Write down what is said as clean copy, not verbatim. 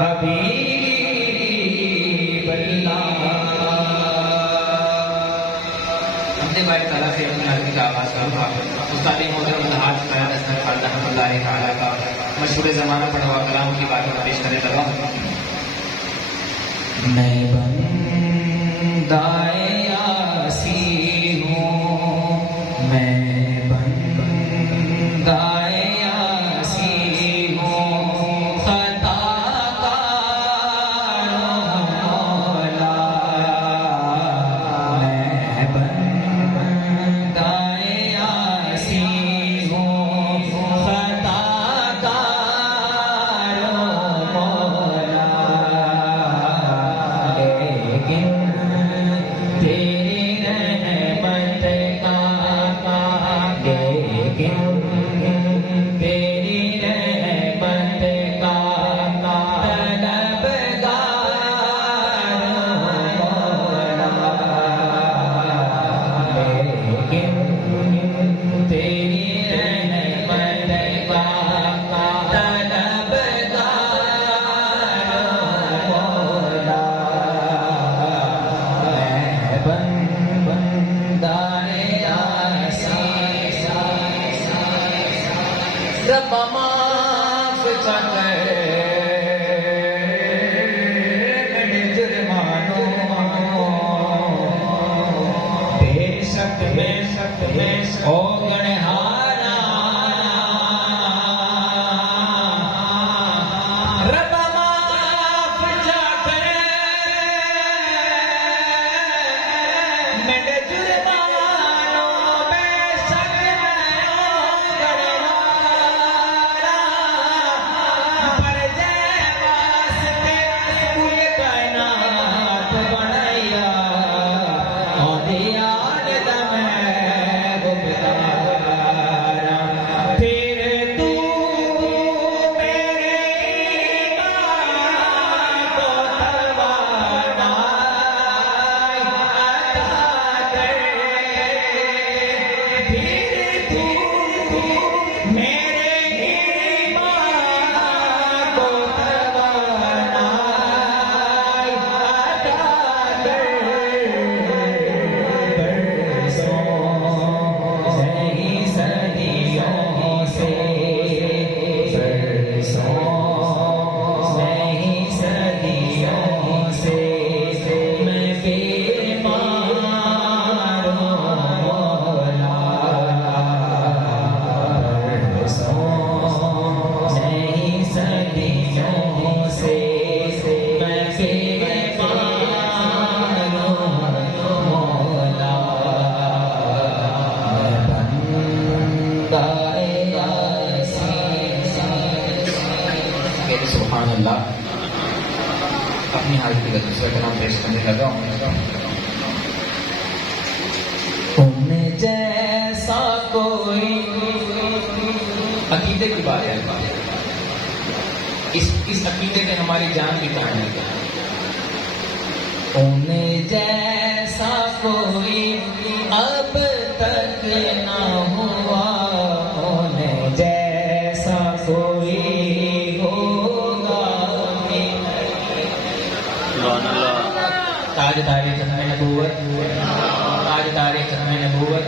حبیب اللہ. ہم نے بھائی تعالیٰ سے اپنی عربی کا آغاز کرا. استاد محترم الحاج فیاض حسن خان رحمۃ اللہ تعالیٰ کا مشہور زمانہ پڑھوا کلام کی باتیں پیش کرنے لگا. میں بندائے یاسی ہوں، میں بندائے یاسی ہوں، خطا کار مولا. میں بندائے یاسی ہوں، خطا کار مولا. لیکن تیری رحمت کا، لیکن تیری رحمت کا طلبگار مولا. لیکن تیری رحمت کا طلبگار مولا. میں بندائے یاسی، رب معاف کر میرے جرمانوں. بے شک او گنہارا، رب معاف کر میرے جرمانوں. بے شک پر جے واسطے کل کائنات بنایا، اودیان دم گفتارا. پھر تو میرے ایمان کو توانائی عطا کر. پھر تو میرے ایمان کو توانائی عطا کر. برسوں نہیں صدیوں سے، برسوں نہیں صدیوں سے میں بیمار ہوں مولا. برسوں نہیں صدیوں سے میں بیمار ہوں مولا. بندائے یاسی. کہتے سبحان اللہ. اپنی حاضری کا دوسرا کلام پیش کرنے لگا ہوں. ان جیسا کوئی، عقیدے کی بات ہے. اس عقیدے میں ہماری جان بھی کہانی ہے. ان جیسا کوئی اب تک نہ ہوا، ان جیسا کوئی ہوگا تاج دار ختم نبوت، تاج دار ختم نبوت،